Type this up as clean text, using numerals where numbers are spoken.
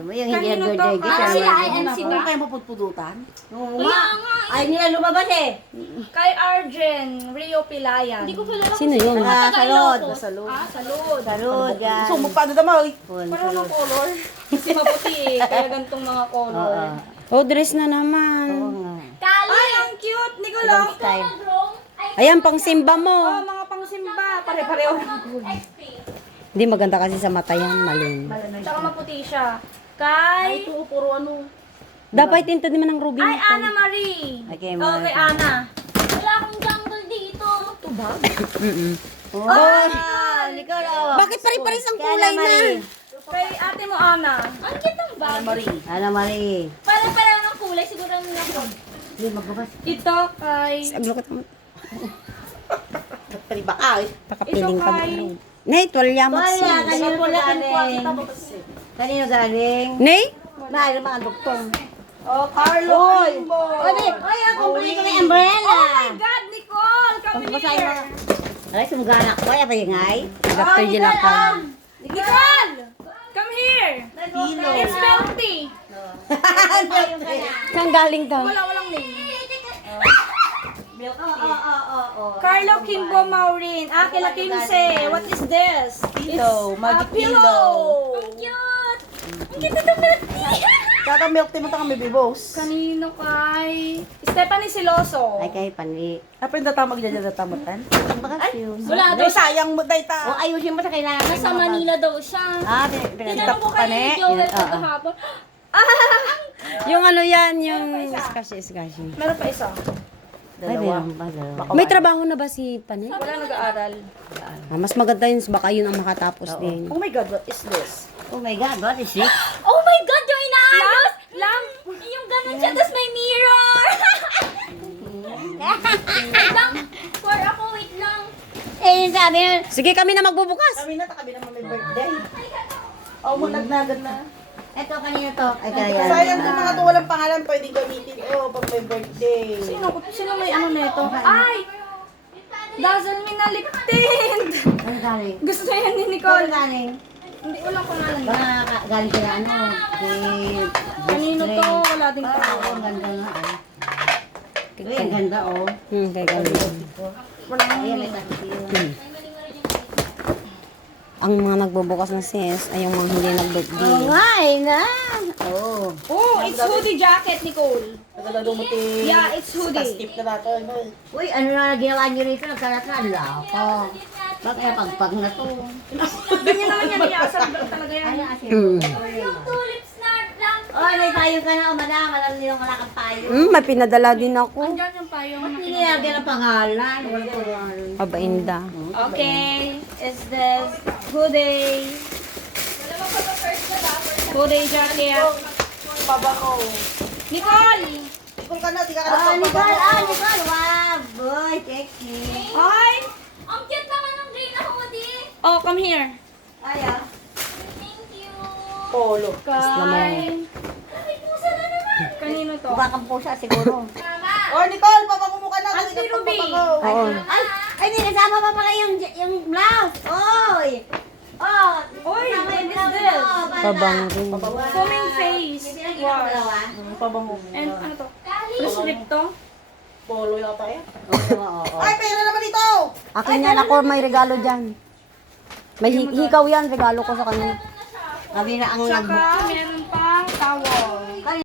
Yung hindi Kanino to? birthday gift. Ah, Sila ay MC ba? Kayo maputpudutan? Oo nga. Ay, nila lumabas eh. Kay Arjen, Rio Pilayan. Hindi ko kilala. Sino yun? Ah, salod. Salud. Ah, salud. Salud, yan. So, magpaano naman? Parang ng color. Kasi maputi eh. Kaya gantong mga color. Oh, dress na Oo naman. nga. Kali. Ay, ang cute, Nicola. Ibang style. Ayan, pang simba Oh, mo. mga pangsimba. Pare-pareho ng kulay. Hindi maganda kasi sa mata yan, maling. Tsaka maputi siya. Kay... Ito, puro ano. Dapat tinta naman ng Ruby. Ay, Ana Marie. Okay, Oh, kay Ana. Wala akong jungle dito. Oh, Nicole, oh. Bakit pare-pares ang Kay kulay Ana na? Marie. Kay ate mo, Ana. Ang cute ng bag. Marie. Ana Marie. Parang ng kulay. Siguro ang ako. Hindi, magbabas. Ito kay... Aglokot mo. Nagpalibaka eh. Pakapiling ka Ito kay- mo. Nay, tuwalya mo. Wala, kanino Wala galing? Kanino galing? Nay? Na, yung mga doktor. Oh, Carlo Kimbo. Ay, ako, bili ko ng umbrella. Oh my God, Nicole! Come Basahin mo. here! Ay, sumugana ko. Ay, pahingay. Dr. Jilapan. Nicole! Come here! It's Melty! Saan galing to? Walang name. Oo. Carlo Kimbo Maureen. Ah, kila Kimse. What is this? Pillow, It's magic a pillow. Ang cute. Ang cute ng Melty. Kaka milk tea mo kami bibos. Kanino kay... Stephanie Siloso. Ay, kay pani. Apa yung datamag dyan datamatan? Ang bakasyon. Wala daw. Ay, sayang mo day O, ta. ayusin mo sa kailangan. Nasa Manila daw siya. Ah, Tinanong ko kay Pane? Joel Oo. kagahapon. Yung ano yan, yung iskashi. Meron pa isa. Ay, meron pa. Dalawa. May trabaho na ba si Panay? Wala nag-aaral. Ah, mas maganda yun, baka yun ang makatapos din. Oh my God, what is this? Oh my God, what is it? Oh my God, yung inaayos! Lamp! Yung ganun siya, tapos may mirror! Wait lang. For ako, wait lang. Eh, yung sabi nun, Sige, kami na magbubukas. Kami naman may birthday. Oh, mo nagnagan na. eto kanina to. Ay, kaya. Sayang yung mga to walang pangalan pwedeng gamitin. Oh, pag may birthday. Sino may ano nito? Ay! Dazzle me na lip tint! Ano galing? Gusto na yan ni Ano Nicole. galing? Hindi, walang pangalan. Baka galing kaya ano? Kanino to? Wala ding Oo, pangalan. ang ganda nga. Uy, ang ganda oh. Kaya gawin. Ayan, may tasyo. Ang mga nagbubukas ng CS ay yung mga hindi nag-birthday. Ay, na. Oo. Oh, it's hoodie jacket, Nicole. Nagala dumati. Yeah, it's hoodie. Tip na natin. Uy, ano na ginawa niyo rito? Nagkalat-kalat ako. Bakit pagpag na to? Ganyan naman yan. Iasar talaga yan. Ano kasi? Yung tulip snart lang. Oh, may payong ka na. O, madam. Alam niyo yung wala kang payong. May pinadala din ako. Andyan yung payong. Nilagyan ng pangalan. Walang pangalan. Abainda. Okay, is this hoodie? Hoodie jacket. Baba ko. Nicole! Kung ka na, di ka ka Oh, na Nicole. Oh, Nicole. Wow, boy. Sexy. Hi! Ang cute naman ng green na hoodie. Oh, come here. Ay, ah. Thank you. Polo. Kay... Ay, pusa na naman. Kanino to? Mukha kang pusa siguro. Mama. Oh, Nicole, pabango mo ka na. Auntie Kasi Ruby. Oo. Ay, hindi. Kasama pa pala yung blouse. Oy. Oh. Oy, kasama what yung is blouse this? mo. Banda. Pabang rin. Foaming face. Wow. Wow. Pabango mo. And ano to? Kali. Prescript to? Polo yata eh. Oo. Ay, pera naman ito! Akin yan, ako may regalo dyan. May hikaw yan, regalo ko sa kanya. Kami na ang Tsaka, meron pa